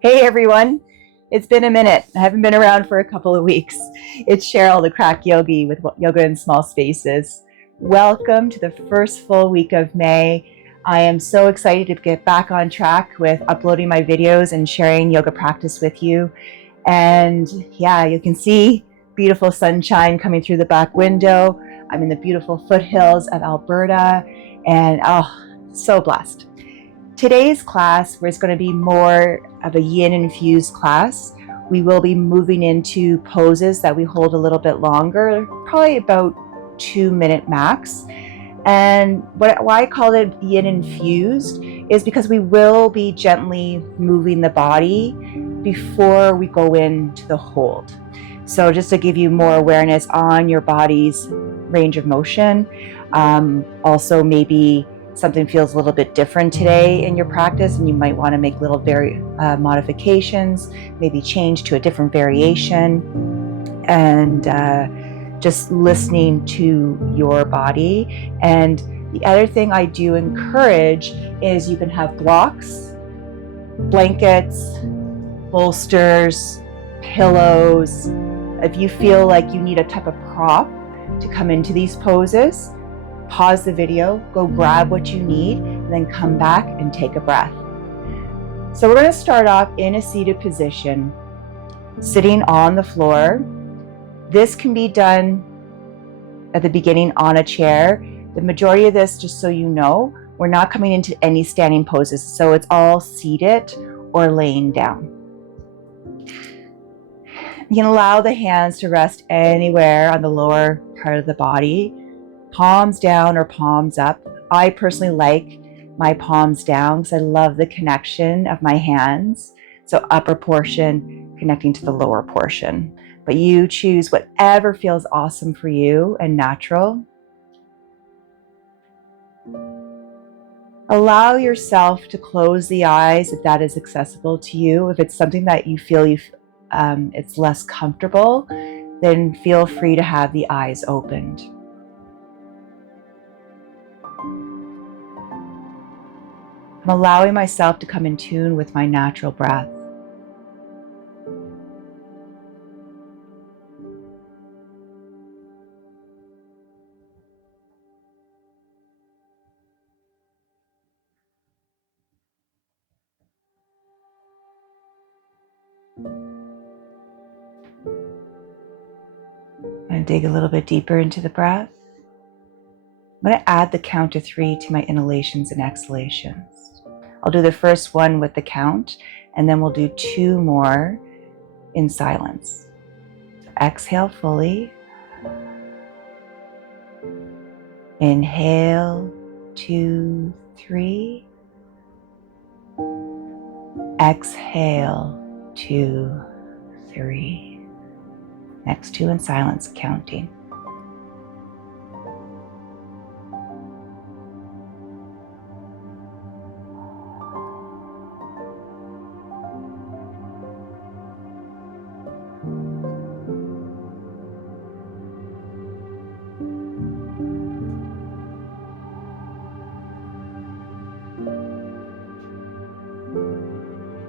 Hey everyone, it's been a minute. I haven't been around for a couple of weeks. It's Cheryl, the crack yogi with Yoga in Small Spaces. Welcome to the first full week of May. I am so excited to get back on track with uploading my videos and sharing yoga practice with you. And yeah, you can see beautiful sunshine coming through the back window. I'm in the beautiful foothills of Alberta and so blessed. Today's class is going to be more of a yin infused class. We will be moving into poses that we hold a little bit longer, probably about 2-minute max. And why I call it yin infused is because we will be gently moving the body before we go into the hold. So just to give you more awareness on your body's range of motion, also maybe something feels a little bit different today in your practice and you might want to make little modifications, maybe change to a different variation, and just listening to your body. And the other thing I do encourage is you can have blocks, blankets, bolsters, pillows. If you feel like you need a type of prop to come into these poses, pause the video, go grab what you need, and then come back and take a breath. So we're going to start off in a seated position, sitting on the floor. This can be done at the beginning on a chair. The majority of this, just so you know, we're not coming into any standing poses, so it's all seated or laying down. You can allow the hands to rest anywhere on the lower part of the body, palms down or palms up. I personally like my palms down because I love the connection of my hands. So upper portion connecting to the lower portion. But you choose whatever feels awesome for you and natural. Allow yourself to close the eyes if that is accessible to you. If it's something that you feel it's less comfortable, then feel free to have the eyes opened. I'm allowing myself to come in tune with my natural breath. I'm going to dig a little bit deeper into the breath. I'm going to add the count to 3 to my inhalations and exhalations. I'll do the first one with the count, and then we'll do 2 more in silence. So exhale fully. Inhale, 2, 3. Exhale, 2, 3. Next 2 in silence, counting.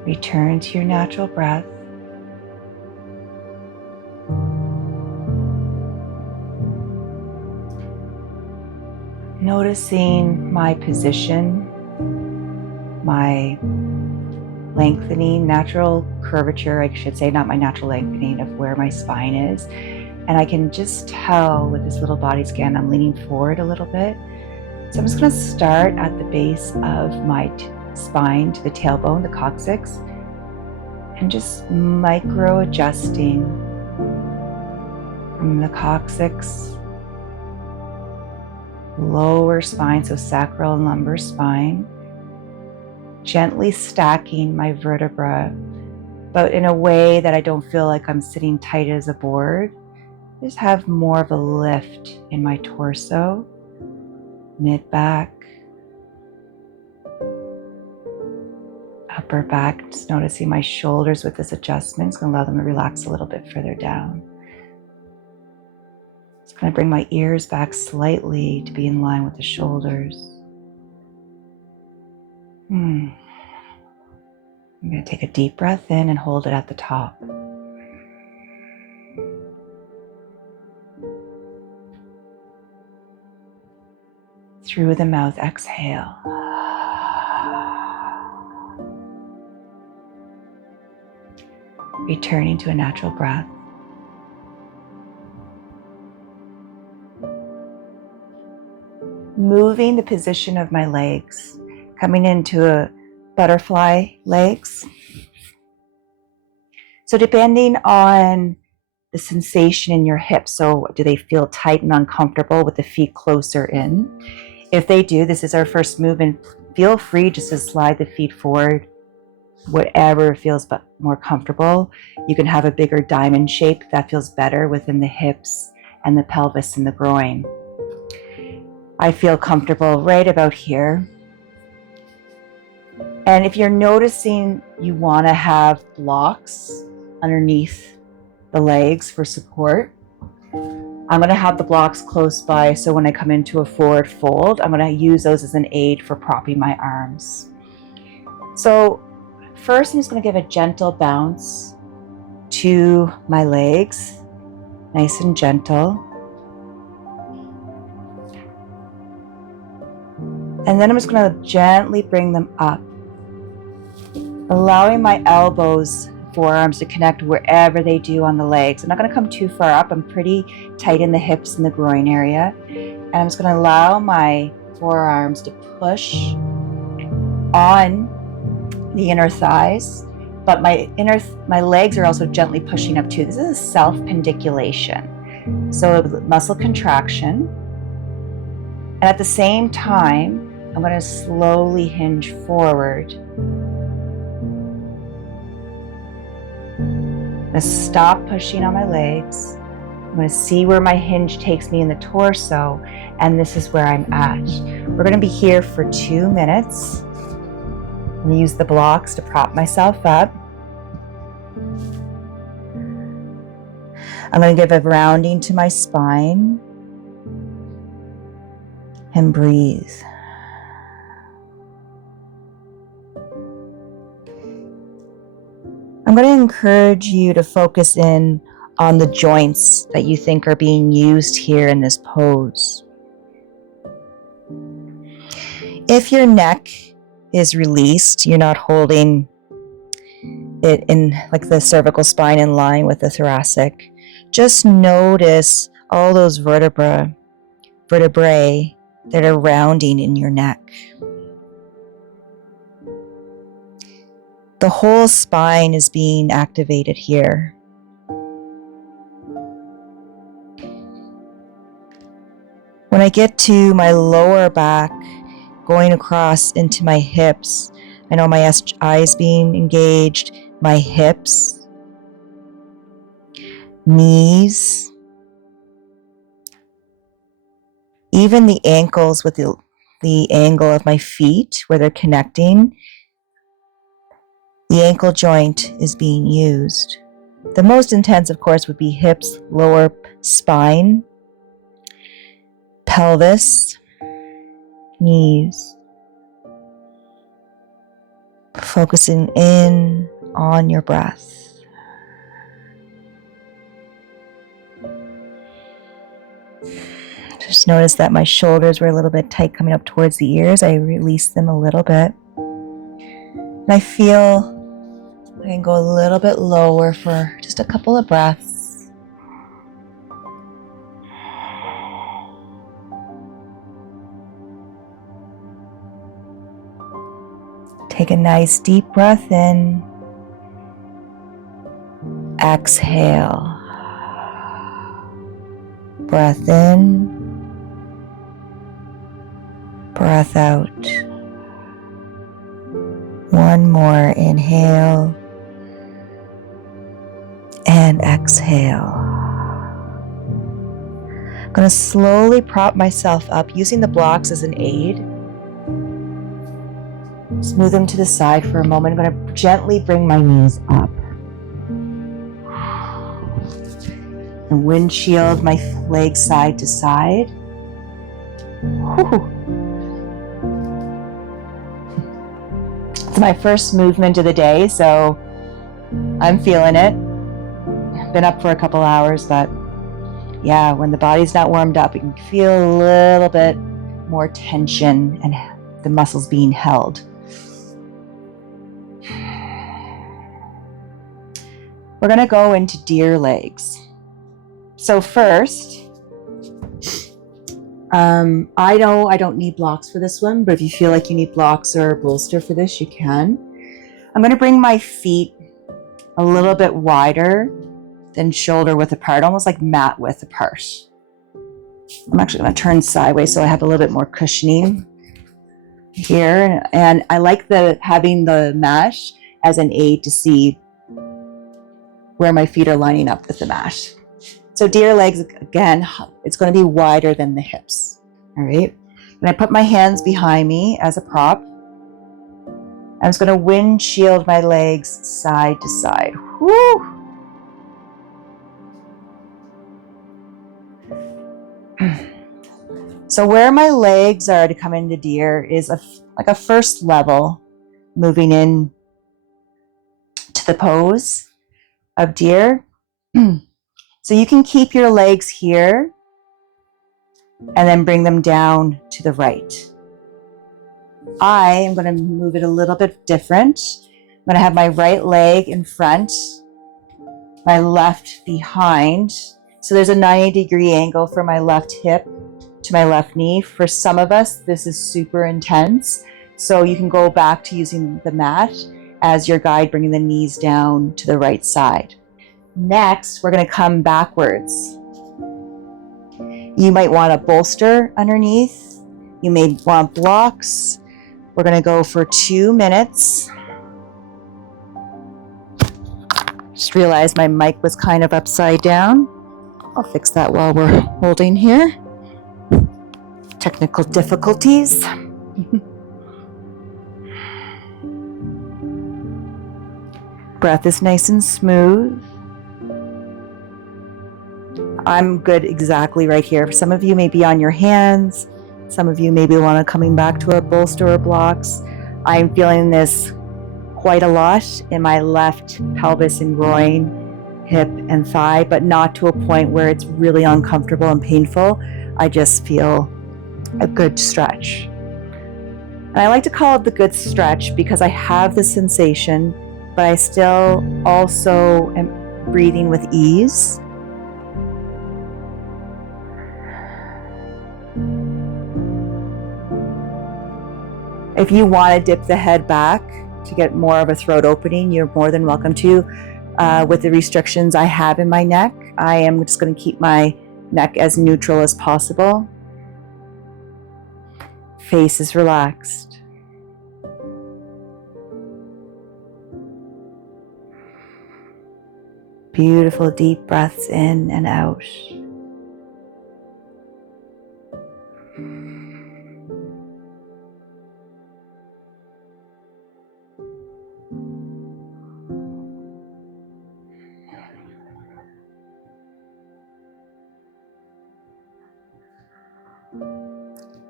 Return to your natural breath. Noticing my position, my lengthening, natural curvature, I should say, not my natural lengthening of where my spine is. And I can just tell with this little body scan, I'm leaning forward a little bit. So I'm just going to start at the base of my spine to the tailbone, the coccyx, and just micro adjusting from the coccyx, lower spine, so sacral and lumbar spine, gently stacking my vertebra, but in a way that I don't feel like I'm sitting tight as a board. Just have more of a lift in my torso, mid-back, upper back. Just noticing my shoulders with this adjustment. It's going to allow them to relax a little bit further down. I'm going to bring my ears back slightly to be in line with the shoulders. I'm going to take a deep breath in and hold it at the top. Through the mouth, exhale. Returning to a natural breath. Moving the position of my legs, coming into a butterfly legs. So depending on the sensation in your hips, so do they feel tight and uncomfortable with the feet closer in? If they do, this is our first movement. Feel free just to slide the feet forward, whatever feels more comfortable. You can have a bigger diamond shape that feels better within the hips and the pelvis and the groin. I feel comfortable right about here. And if you're noticing you want to have blocks underneath the legs for support, I'm going to have the blocks close by, so when I come into a forward fold, I'm going to use those as an aid for propping my arms. So first, I'm just going to give a gentle bounce to my legs, nice and gentle. And then I'm just going to gently bring them up, allowing my elbows, forearms to connect wherever they do on the legs. I'm not going to come too far up. I'm pretty tight in the hips and the groin area. And I'm just going to allow my forearms to push on the inner thighs, but my legs are also gently pushing up too. This is a self-pendiculation. So muscle contraction. And at the same time, I'm going to slowly hinge forward. I'm going to stop pushing on my legs. I'm going to see where my hinge takes me in the torso, and this is where I'm at. We're going to be here for 2 minutes. I'm going to use the blocks to prop myself up. I'm going to give a rounding to my spine and breathe. I'm going to encourage you to focus in on the joints that you think are being used here in this pose. If your neck is released, you're not holding it in like the cervical spine in line with the thoracic, just notice all those vertebrae that are rounding in your neck. The whole spine is being activated here. When I get to my lower back, going across into my hips, I know my eyes being engaged, my hips, knees, even the ankles with the angle of my feet where they're connecting. The ankle joint is being used. The most intense, of course, would be hips, lower spine, pelvis, knees. Focusing in on your breath. Just notice that my shoulders were a little bit tight coming up towards the ears. I released them a little bit. And I feel I can go a little bit lower for just a couple of breaths. Take a nice deep breath in. Exhale. Breath in. Breath out. One more. Inhale. And exhale. I'm going to slowly prop myself up using the blocks as an aid. Smooth them to the side for a moment. I'm going to gently bring my knees up. and windshield my legs side to side. Whew. It's my first movement of the day, so I'm feeling it. I've been up for a couple hours, but yeah, when the body's not warmed up, you can feel a little bit more tension and the muscles being held. We're going to go into deer legs. So first, I know I don't need blocks for this one, but if you feel like you need blocks or a bolster for this, you can. I'm going to bring my feet a little bit wider than shoulder width apart, almost like mat width apart. I'm actually going to turn sideways so I have a little bit more cushioning here. And I like having the mesh as an aid to see where my feet are lining up with the mat. So deer legs, again, it's going to be wider than the hips. All right. And I put my hands behind me as a prop. I'm just going to windshield my legs side to side. Whew. So where my legs are to come into deer is like a first level, moving in to the pose of deer. So you can keep your legs here and then bring them down to the right. I am going to move it a little bit different. I'm going to have my right leg in front, my left behind. So there's a 90-degree angle from my left hip to my left knee. For some of us, this is super intense. So you can go back to using the mat as your guide, bringing the knees down to the right side. Next, we're going to come backwards. You might want a bolster underneath. You may want blocks. We're going to go for 2 minutes. Just realized my mic was kind of upside down. I'll fix that while we're holding here. Technical difficulties. Breath is nice and smooth. I'm good exactly right here. Some of you may be on your hands. Some of you maybe want to coming back to a bolster or blocks. I'm feeling this quite a lot in my left pelvis and groin, hip and thigh, but not to a point where it's really uncomfortable and painful. I just feel a good stretch. And I like to call it the good stretch because I have the sensation, but I still also am breathing with ease. If you want to dip the head back to get more of a throat opening, you're more than welcome to. With the restrictions I have in my neck, I am just going to keep my neck as neutral as possible. Face is relaxed. Beautiful deep breaths in and out.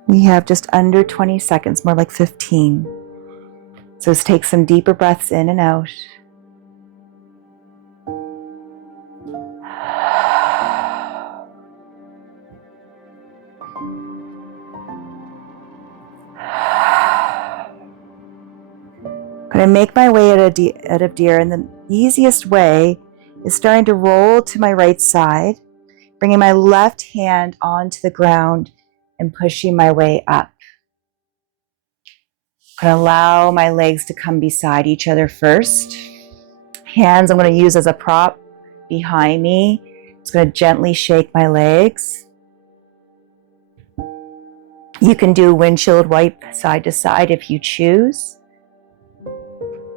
We have just under 20 seconds, more like 15. So let's take some deeper breaths in and out. I'm going to make my way out of deer, and the easiest way is starting to roll to my right side, bringing my left hand onto the ground and pushing my way up. I'm going to allow my legs to come beside each other first. Hands I'm going to use as a prop behind me. It's going to gently shake my legs. You can do windshield wipe side to side if you choose.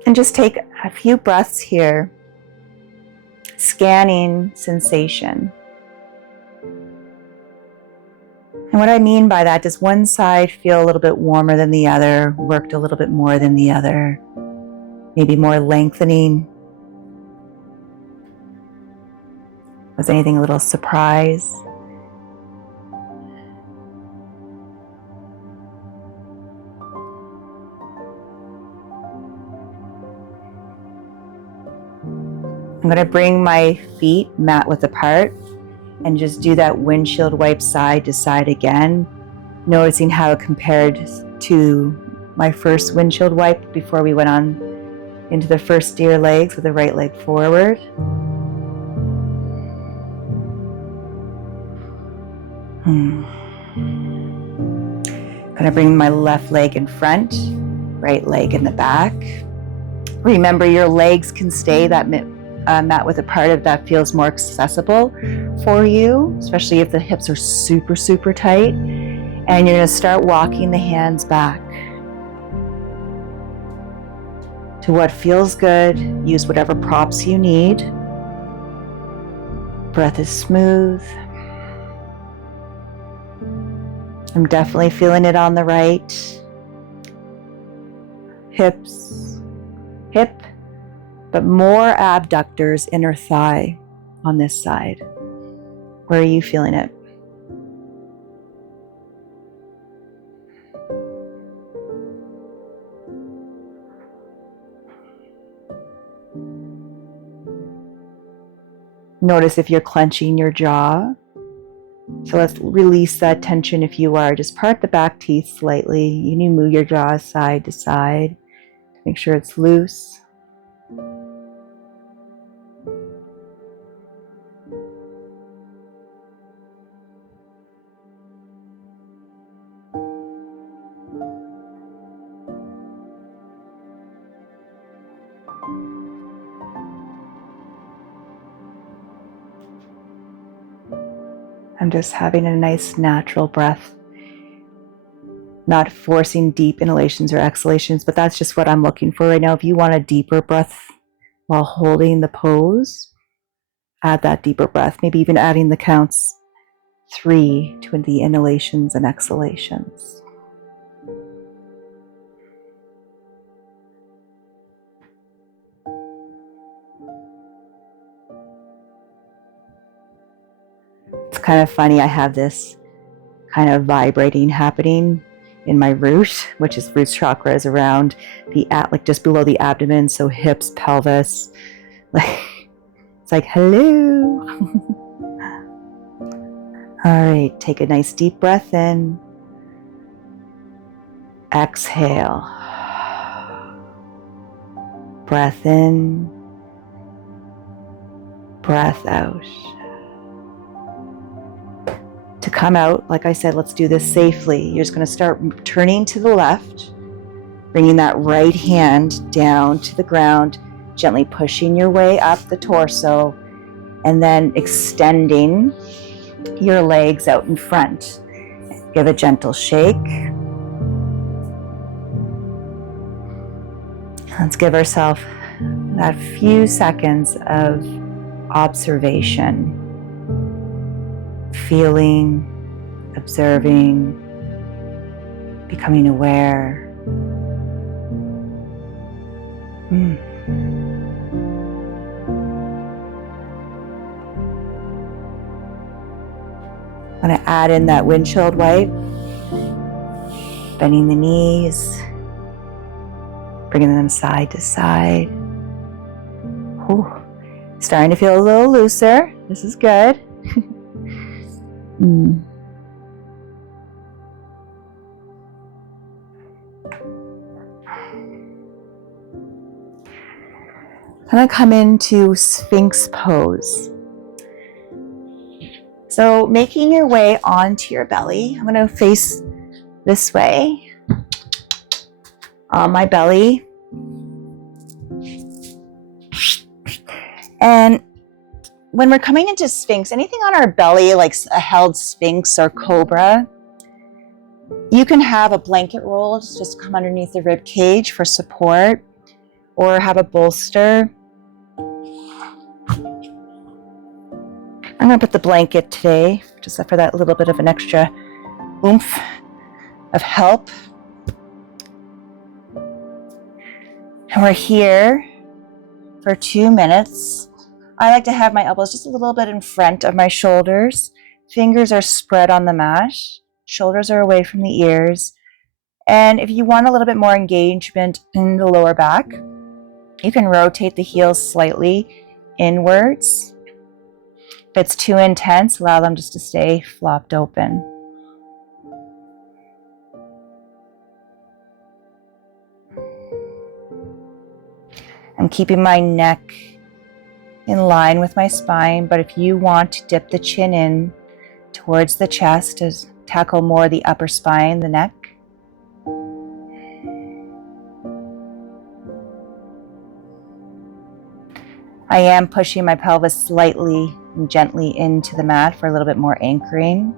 And just take a few breaths here, scanning sensation. And what I mean by that, does one side feel a little bit warmer than the other, worked a little bit more than the other, maybe more lengthening? Was anything a little surprise? I'm going to bring my feet mat width apart and just do that windshield wipe side to side again, noticing how it compared to my first windshield wipe before we went on into the first steer legs with the right leg forward. Gonna bring my left leg in front, right leg in the back. Remember, your legs can stay that mat width apart if that feels more accessible for you, especially if the hips are super, super tight. And you're gonna start walking the hands back to what feels good. Use whatever props you need. Breath is smooth. I'm definitely feeling it on the right. Hip, but more abductors, inner thigh on this side. Where are you feeling it? Notice if you're clenching your jaw. So let's release that tension if you are. Just part the back teeth slightly. You need to move your jaw side to side. Make sure it's loose. I'm just having a nice natural breath. Not forcing deep inhalations or exhalations, but that's just what I'm looking for right now. If you want a deeper breath while holding the pose, add that deeper breath, maybe even adding the counts 3 to the inhalations and exhalations. It's kind of funny, I have this kind of vibrating happening in my root, which is root chakra, is around the like just below the abdomen, so hips, pelvis. It's like, hello. All right, take a nice deep breath in. Exhale. Breath in. Breath out. To come out, like I said, let's do this safely. You're just going to start turning to the left, bringing that right hand down to the ground, gently pushing your way up the torso, and then extending your legs out in front. Give a gentle shake. Let's give ourselves that few seconds of observation, feeling, observing, becoming aware. I'm going to add in that windshield wipe, bending the knees, bringing them side to side. Ooh, starting to feel a little looser. This is good. I'm going to come into Sphinx pose. So making your way onto your belly, I'm going to face this way on my belly. And when we're coming into Sphinx, anything on our belly, like a held Sphinx or cobra, you can have a blanket roll, just come underneath the rib cage for support, or have a bolster. I'm going to put the blanket today, just for that little bit of an extra oomph of help. And we're here for 2 minutes. I like to have my elbows just a little bit in front of my shoulders. Fingers are spread on the mat. Shoulders are away from the ears. And if you want a little bit more engagement in the lower back, you can rotate the heels slightly inwards. If it's too intense, allow them just to stay flopped open. I'm keeping my neck in line with my spine, but if you want to dip the chin in towards the chest to tackle more the upper spine, the neck. I am pushing my pelvis slightly and gently into the mat for a little bit more anchoring.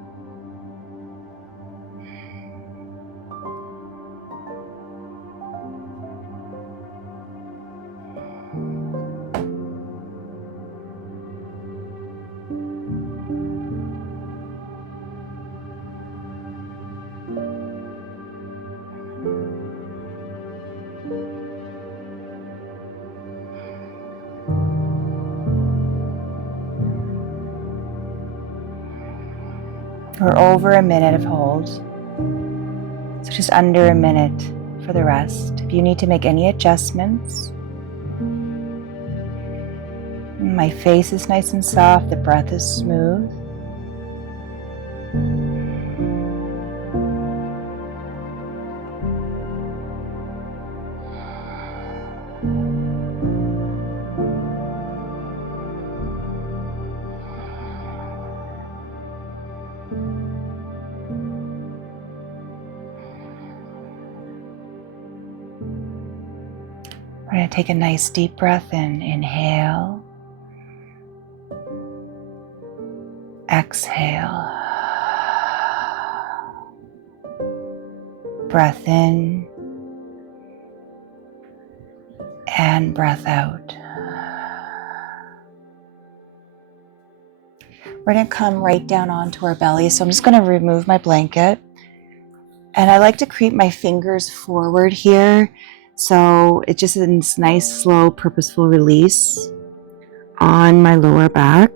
We're over a minute of hold, so just under a minute for the rest. If you need to make any adjustments, my face is nice and soft, the breath is smooth. We're going to take a nice deep breath in. Inhale. Exhale. Breath in. And breath out. We're going to come right down onto our belly. So I'm just going to remove my blanket. And I like to creep my fingers forward here. So it just is a nice, slow, purposeful release on my lower back.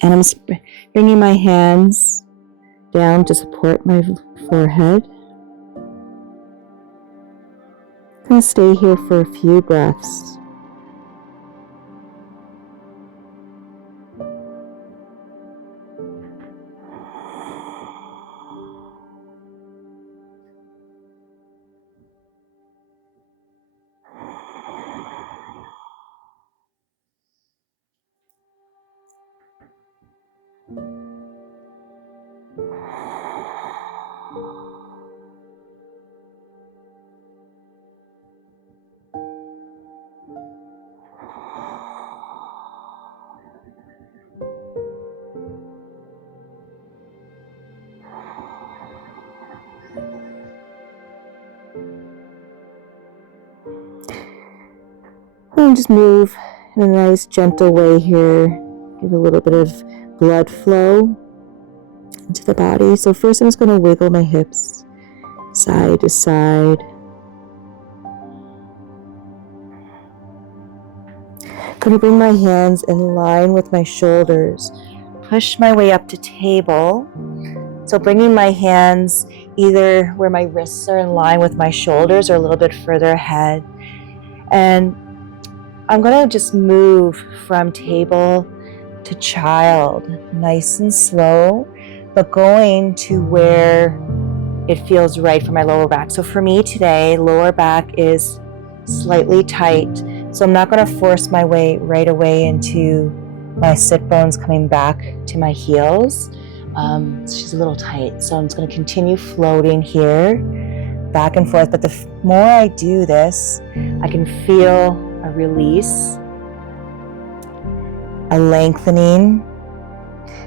And I'm bringing my hands down to support my forehead. I'm going to stay here for a few breaths. And just move in a nice gentle way here. Give a little bit of blood flow into the body. So first I'm just going to wiggle my hips side to side. I'm going to bring my hands in line with my shoulders. Push my way up to table. So bringing my hands either where my wrists are in line with my shoulders or a little bit further ahead. And I'm going to just move from table to child, nice and slow, but going to where it feels right for my lower back. So for me today, lower back is slightly tight. So I'm not going to force my way right away into my sit bones coming back to my heels. She's a little tight. So I'm just going to continue floating here, back and forth. But the more I do this, I can feel a release, a lengthening.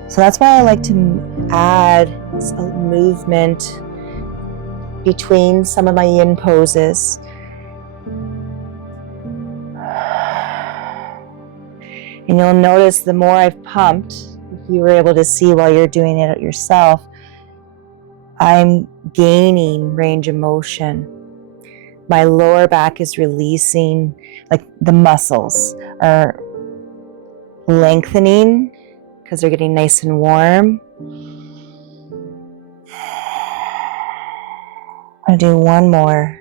So that's why I like to add a movement between some of my yin poses. And you'll notice the more I've pumped, if you were able to see while you're doing it yourself, I'm gaining range of motion. My lower back is releasing, like the muscles are lengthening because they're getting nice and warm. I'll do one more.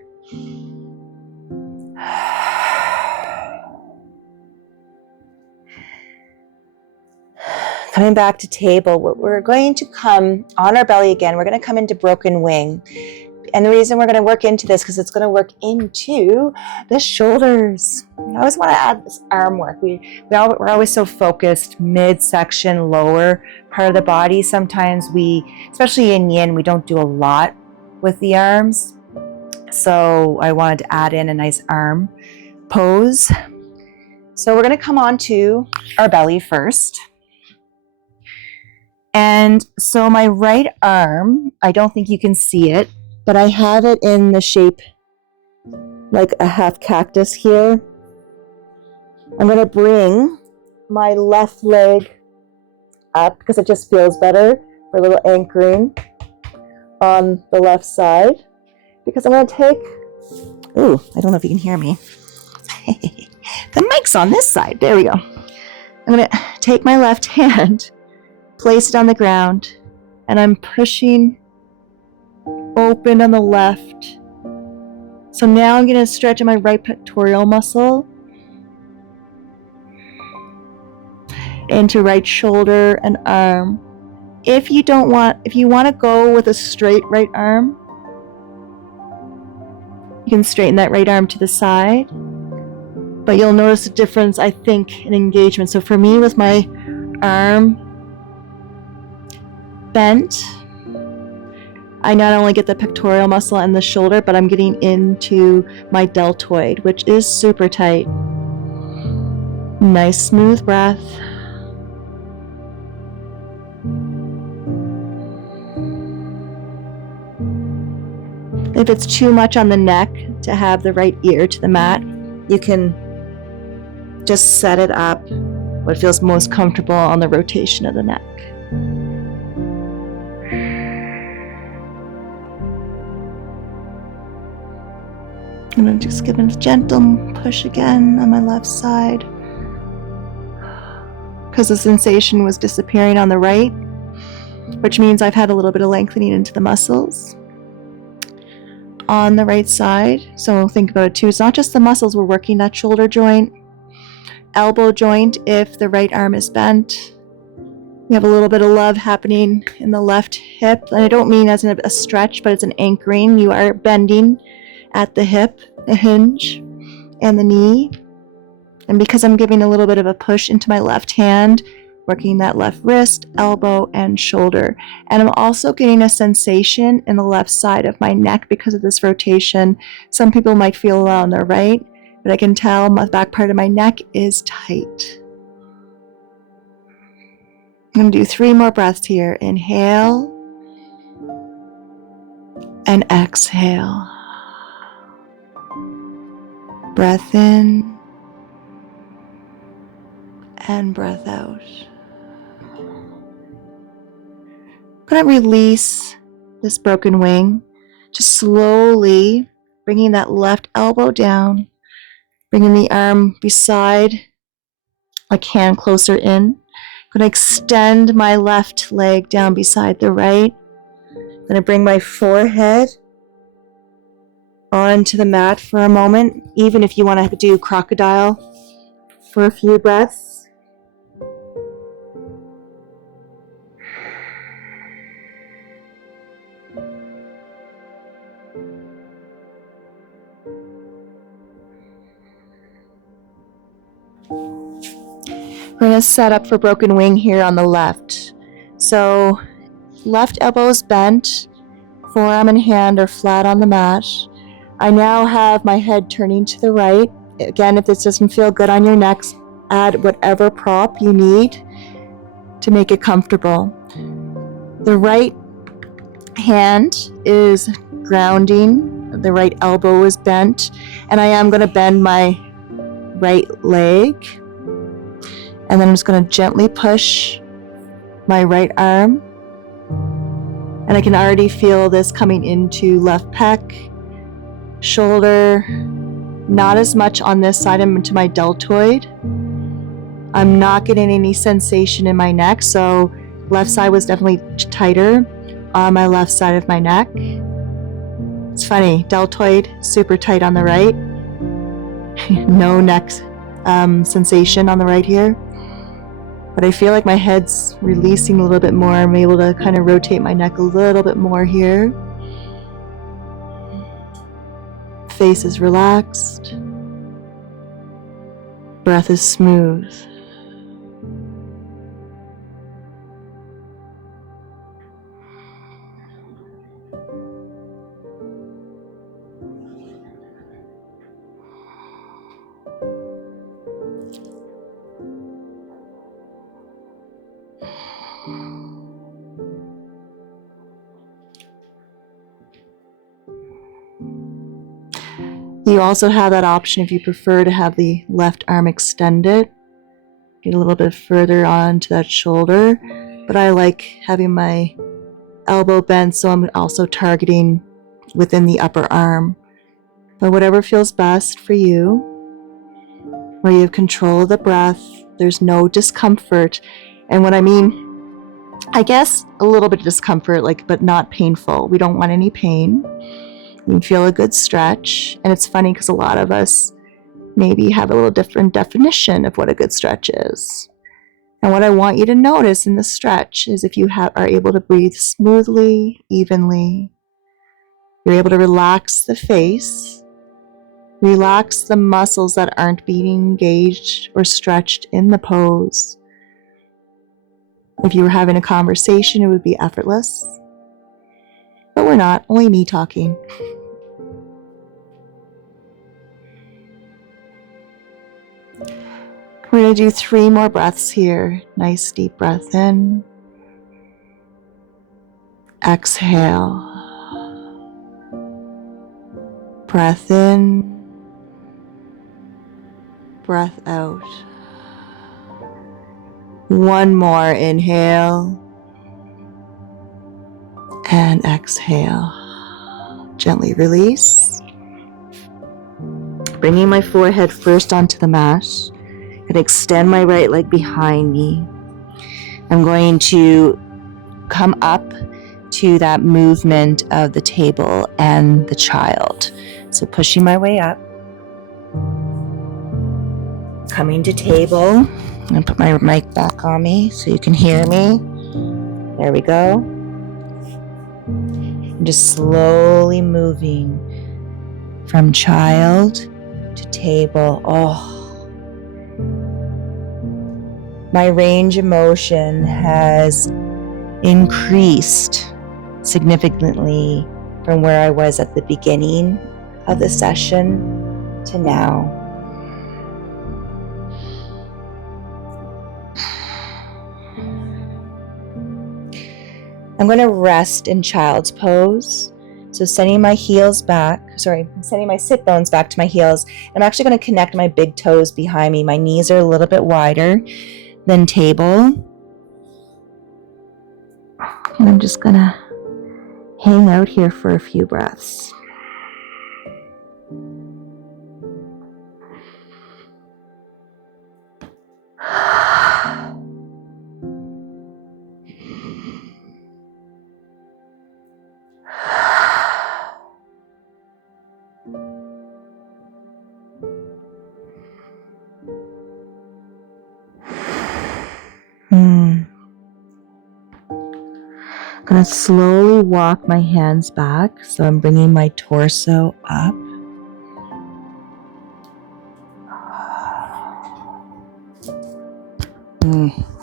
Coming back to table, we're going to come on our belly again. We're going to come into broken wing. And the reason we're going to work into this, because it's going to work into the shoulders. I always want to add this arm work. We're always so focused, midsection, lower part of the body. Sometimes especially in Yin, we don't do a lot with the arms. So I wanted to add in a nice arm pose. So we're going to come on to our belly first. And so my right arm, I don't think you can see it, but I have it in the shape like a half cactus here. I'm going to bring my left leg up because it just feels better for a little anchoring on the left side. Because I'm going to take, I don't know if you can hear me. The mic's on this side. There we go. I'm going to take my left hand, place it on the ground, and I'm pushing open on the left. So now I'm going to stretch my right pectoral muscle into right shoulder and arm. If you want to go with a straight right arm, you can straighten that right arm to the side. But you'll notice a difference, I think, in engagement. So for me, with my arm bent, I not only get the pectoral muscle and the shoulder, but I'm getting into my deltoid, which is super tight. Nice smooth breath. If it's too much on the neck to have the right ear to the mat, you can just set it up what feels most comfortable on the rotation of the neck. I'm going to just give a gentle push again on my left side because the sensation was disappearing on the right, which means I've had a little bit of lengthening into the muscles on the right side. So think about it too. It's not just the muscles we're working, that shoulder joint, elbow joint if the right arm is bent. We have a little bit of love happening in the left hip. And I don't mean as a stretch, but it's an anchoring. You are bending at the hip, the hinge, and the knee. And because I'm giving a little bit of a push into my left hand, working that left wrist, elbow, and shoulder. And I'm also getting a sensation in the left side of my neck because of this rotation. Some people might feel it on their right, but I can tell my back part of my neck is tight. I'm going to do 3 more breaths here. Inhale and exhale. Breath in and breath out. I'm going to release this broken wing, just slowly bringing that left elbow down, bringing the arm beside, like hand closer in. I'm going to extend my left leg down beside the right. I'm going to bring my forehead onto the mat for a moment, even if you want to do crocodile for a few breaths. We're going to set up for broken wing here on the left. So left elbow is bent, forearm and hand are flat on the mat. I now have my head turning to the right. Again, if this doesn't feel good on your neck, add whatever prop you need to make it comfortable. The right hand is grounding, the right elbow is bent, and I am going to bend my right leg. And then I'm just going to gently push my right arm. And I can already feel this coming into left pec, shoulder, not as much on this side, into my deltoid. I'm not getting any sensation in my neck, so left side was definitely tighter on my left side of my neck. It's funny, deltoid super tight on the right. No neck sensation on the right here. But I feel like my head's releasing a little bit more. I'm able to kind of rotate my neck a little bit more here. Face is relaxed. Breath is smooth. You also have that option if you prefer to have the left arm extended, get a little bit further onto that shoulder, but I like having my elbow bent, so I'm also targeting within the upper arm. But whatever feels best for you, where you have control of the breath, there's no discomfort. And what I mean, I guess a little bit of discomfort, but not painful. We don't want any pain. You can feel a good stretch. And it's funny because a lot of us maybe have a little different definition of what a good stretch is. And what I want you to notice in the stretch is if you are able to breathe smoothly, evenly, you're able to relax the face, relax the muscles that aren't being engaged or stretched in the pose. If you were having a conversation, it would be effortless. But we're not, only me talking. We're going to do 3 more breaths here. Nice deep breath in. Exhale. Breath in. Breath out. One more. Inhale. And exhale. Gently release. Bringing my forehead first onto the mat. I'm going to extend my right leg behind me. I'm going to come up to that movement of the table and the child. So pushing my way up. Coming to table. I'm going to put my mic back on me so you can hear me. There we go. And just slowly moving from child to table. Oh. My range of motion has increased significantly from where I was at the beginning of the session to now. I'm going to rest in child's pose. So sending my sit bones back to my heels. I'm actually going to connect my big toes behind me. My knees are a little bit wider than table. And I'm just going to hang out here for a few breaths. I'm going to slowly walk my hands back, so I'm bringing my torso up.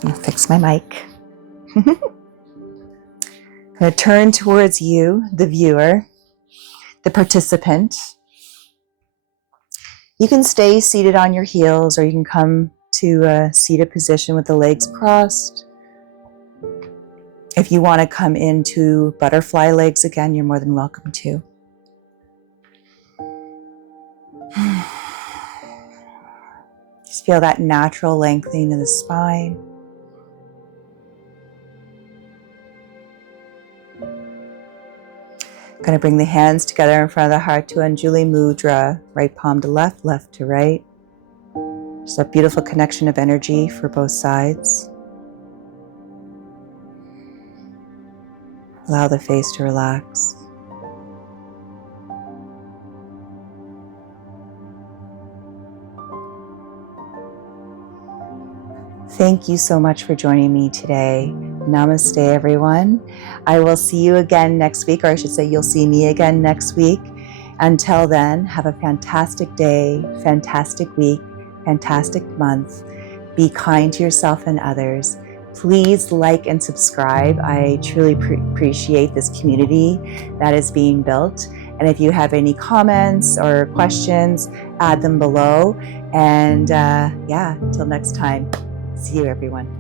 I'll fix my mic. I'm going to turn towards you, the viewer, the participant. You can stay seated on your heels, or you can come to a seated position with the legs crossed. If you want to come into butterfly legs again, you're more than welcome to. Just feel that natural lengthening of the spine. Going to bring the hands together in front of the heart to Anjuli Mudra, right palm to left, left to right. There's a beautiful connection of energy for both sides. Allow the face to relax. Thank you so much for joining me today. Namaste, everyone. I will see you again next week, or I should say you'll see me again next week. Until then, have a fantastic day, fantastic week, fantastic month. Be kind to yourself and others. Please like and subscribe. I truly appreciate this community that is being built. And if you have any comments or questions, add them below. And yeah, until next time. See you, everyone.